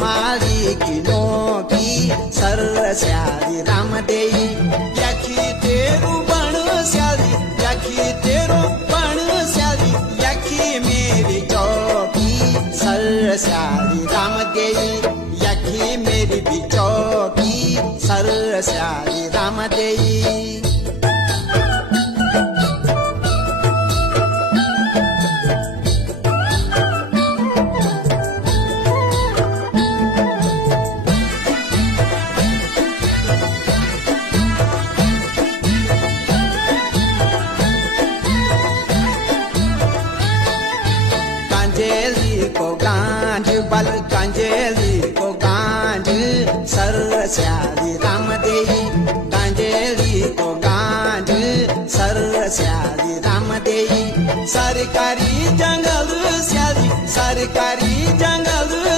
माळी किनो की सरस्याली रामदेई याखी तेरू बण स्याली याखी तेरू बण स्याली याखी मेरी चौकी सरस्याली रामदेई याखी मेरी भी चौकी सरस्याली रामदेई कांजेली को गांज बल कांजेली को गांज सरस्याली रामदेई कांजेली को गांज सरस्याली रामदेई सरकारी जंगल स्याली सरकारी जंगल